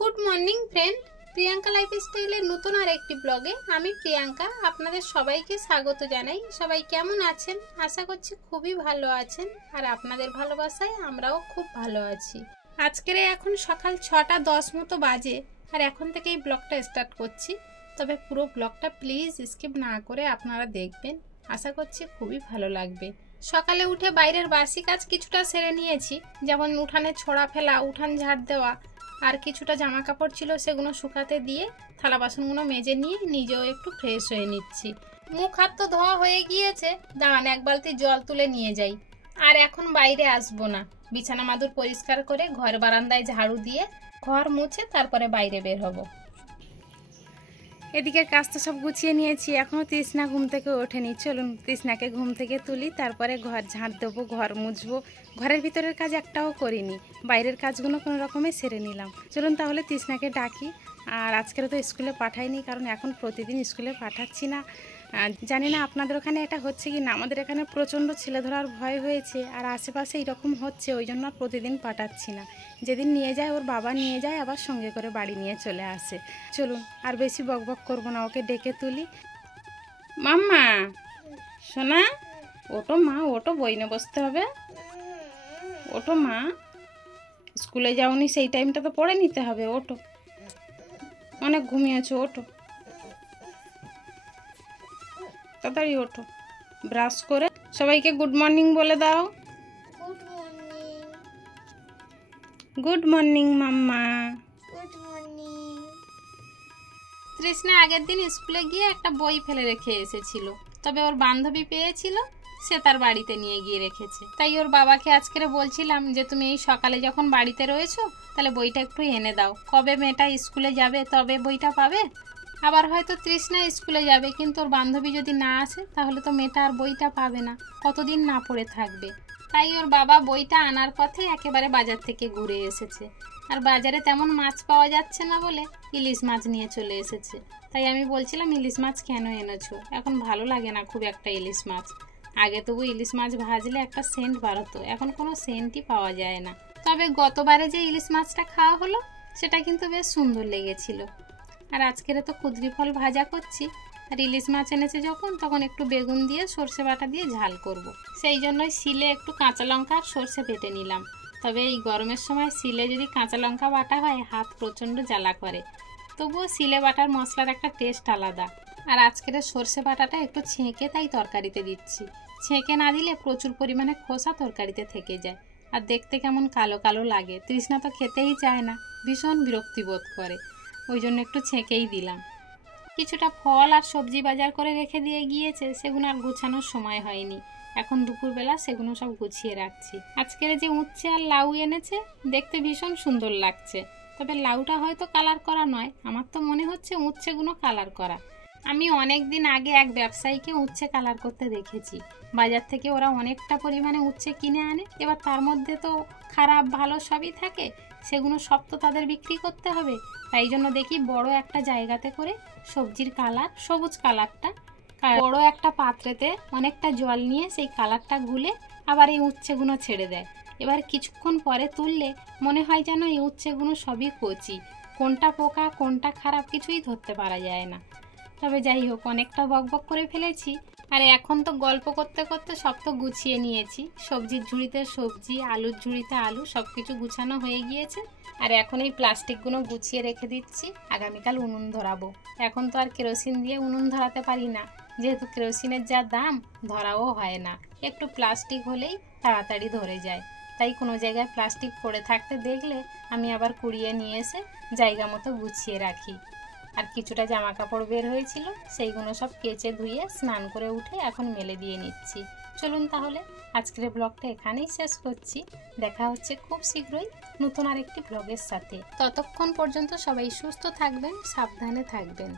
Good morning friend, Priyanka লাইফস্টাইলের নতুন আর একটি ব্লগে আমি প্রিয়াঙ্কা আপনাদের সবাইকে স্বাগত জানাই। সবাই কেমন আছেন? আশা করছি খুবই ভালো আছেন, আর আপনাদের ভালোবাসায় আমরাও খুব ভালো আছি। আজকের এখন সকাল 6:10 মতো বাজে, আর এখন থেকেই ব্লগটা স্টার্ট করছি। তবে পুরো ব্লগটা প্লিজ স্কিপ না করে আপনারা দেখবেন, আশা করছি খুবই ভালো লাগবে। সকালে উঠে বাইরের বাসি কাজ কিছুটা সেরে নিয়েছি, যেমন উঠানে ছোড়া ফেলা, উঠান ঝাড় দেওয়া, আর কিছুটা জামা কাপড় ছিল সেগুলো শুকাতে দিয়ে থালা বাসনগুলো মেজে নিয়ে নিজেও একটু ফ্রেশ হয়ে নিচ্ছি। মুখ হাত তো ধোয়া হয়ে গিয়েছে, দাঁড়ান এক বালতি জল তুলে নিয়ে যাই। আর এখন বাইরে আসবো না, বিছানা মাদুর পরিষ্কার করে ঘর বারান্দায় ঝাড়ু দিয়ে ঘর মুছে তারপরে বাইরে বের হব। এদিকের কাজ তো সব গুছিয়ে নিয়েছি, এখনও তৃষ্ণা ঘুম থেকে ওঠেনি। চলুন তৃষ্ণাকে ঘুম থেকে তুলি, তারপরে ঘর ঝাড় দেবো, ঘর মুছবো। ঘরের ভিতরের কাজ একটাও করিনি, বাইরের কাজগুলো কোনো রকমে সেরে নিলাম। চলুন তাহলে তৃষ্ণাকে ডাকি। আর আজকের তো স্কুলে পাঠাইনি, কারণ এখন প্রতিদিন স্কুলে পাঠাচ্ছি না। জানি না আপনাদের ওখানে এটা হচ্ছে কি না, আমাদের এখানে প্রচণ্ড ছেলে ধরার ভয় হয়েছে, আর আশেপাশে এইরকম হচ্ছে, ওই জন্য প্রতিদিন পাঠাচ্ছি না। যেদিন নিয়ে যায় ওর বাবা নিয়ে যায়, আবার সঙ্গে করে বাড়ি নিয়ে চলে আসে। চলুন আর বেশি বকবক করবো না, ওকে ডেকে তুলি। মাম্মা সোনা, ওটো মা, ওটো বই নিয়ে বসতে হবে। ওটো মা, স্কুলে যাওনি সেই টাইমটা তো পড়ে নিতে হবে। ওটো, অনেক ঘুমিয়েছো, ওটো তাড়াতাড়ি ওঠো। ব্রাশ করে সবাইকে গুড মর্নিং বলে দাও। Good morning mamma. Good morning. Trishna আগের দিন স্কুলে গিয়ে একটা বই ফেলে রেখে এসেছিল, তবে ওর বান্ধবী পেয়েছিল, সে তার বাড়িতে নিয়ে গিয়ে রেখেছে। তাই ওর বাবাকে আজকে বলছিলাম যে তুমি এই সকালে যখন বাড়িতে রয়েছো তাহলে বইটা একটু এনে দাও। কবে মেয়েটা স্কুলে যাবে তবে বইটা পাবে। আবার হয়তো তৃষ্ণা স্কুলে যাবে, কিন্তু ওর বান্ধবী যদি না আসে তাহলে তো মেয়েটা আর বইটা পাবে না, কতদিন না পড়ে থাকবে। তাই ওর বাবা বইটা আনার পথে একেবারে বাজার থেকে ঘুরে এসেছে, আর বাজারে তেমন মাছ পাওয়া যাচ্ছে না বলে ইলিশ মাছ নিয়ে চলে এসেছে। তাই আমি বলছিলাম ইলিশ মাছ কেন এনেছো, এখন ভালো লাগে না খুব একটা ইলিশ মাছ। আগে তবু ইলিশ মাছ ভাজলে একটা সেন্ট বাড়তো, এখন কোনো সেন্টই পাওয়া যায় না। তবে গতবারে যে ইলিশ মাছটা খাওয়া হলো সেটা কিন্তু বেশ সুন্দর লেগেছিল। আর আজকের তো কুঁদরি ফল ভাজা করছি, আর ইলিশ মাছ এনেছে যখন তখন একটু বেগুন দিয়ে সর্ষে বাটা দিয়ে ঝাল করব। সেই জন্যই শিলে একটু কাঁচা লঙ্কা আর সর্ষে বেটে নিলাম। তবে এই গরমের সময় শিলে যদি কাঁচা লঙ্কা বাটা হয় হাত প্রচণ্ড জ্বালা করে, তবুও শিলে বাটার মশলার একটা টেস্ট আলাদা। আর আজকের সর্ষে বাটাটা একটু ছেঁকে তাই তরকারিতে দিচ্ছি। ছেঁকে না দিলে প্রচুর পরিমাণে খোসা তরকারিতে থেকে যায়, আর দেখতে কেমন কালো কালো লাগে। তৃষ্ণা তো খেতেই চায় না, ভীষণ বিরক্তি বোধ করে, ওই জন্য একটু ছেঁকেই দিলাম। কিছুটা ফল আর সবজি বাজার করে রেখে দিয়ে গিয়েছে, সেগুলো আর গুছানোর সময় হয়নি। এখন দুপুরবেলা সেগুলো সব গুছিয়ে রাখছি। আজকের যে উচ্ছে আর লাউ এনেছে দেখতে ভীষণ সুন্দর লাগছে, তবে লাউটা হয়তো কালার করা নয়, আমার তো মনে হচ্ছে উচ্ছেগুলো কালার করা। আমি অনেক দিন আগে এক ব্যবসায়ীকে উচ্ছে কালার করতে দেখেছি। বাজার থেকে ওরা অনেকটা পরিমাণে উচ্ছে কিনে আনে, এবার তার মধ্যে তো খারাপ ভালো সবই থাকে, সেগুলো সব তো তাদের বিক্রি করতে হবে। তাই জন্য দেখি বড় একটা জায়গাতে করে সবজির কালার, সবুজ কালারটা বড় একটা পাত্রেতে অনেকটা জল নিয়ে সেই কালারটা গুলে আবার এই উচ্ছেগুলো ছেড়ে দেয়। এবার কিছুক্ষণ পরে তুললে মনে হয় যেন এই উচ্ছেগুলো সবই কচি, কোনটা পোকা কোনটা খারাপ কিছুই ধরতে পারা যায় না। তবে যাই হোক, অনেকটা বকবক করে ফেলেছি। আর এখন তো গল্প করতে করতে সব তো গুছিয়ে নিয়েছি, সবজির ঝুড়িতে সবজি, আলুর ঝুড়িতে আলু, সব কিছু গুছানো হয়ে গিয়েছে। আর এখন এই প্লাস্টিকগুলো গুছিয়ে রেখে দিচ্ছি, আগামীকাল উনুন ধরাবো। এখন তো আর কেরোসিন দিয়ে উনুন ধরাতে পারি না, যেহেতু কেরোসিনের যা দাম, ধরাও হয় না। একটু প্লাস্টিক হলেই তাড়াতাড়ি ধরে যায়, তাই কোনো জায়গায় প্লাস্টিক পড়ে থাকতে দেখলে আমি আবার কুড়িয়ে নিয়ে এসে জায়গা মতো গুছিয়ে রাখি। আর কিছুটা জামা কাপড় বের হয়েছিল, সেইগুলো সব কেচে ধুয়ে স্নান করে উঠে এখন মেলে দিয়ে নিচ্ছি। চলুন তাহলে আজকের ব্লগটা এখানেই শেষ করছি। দেখা হচ্ছে খুব শীঘ্রই নতুন আরেকটি ব্লগের সাথে। ততক্ষণ পর্যন্ত সবাই সুস্থ থাকবেন, সাবধানে থাকবেন।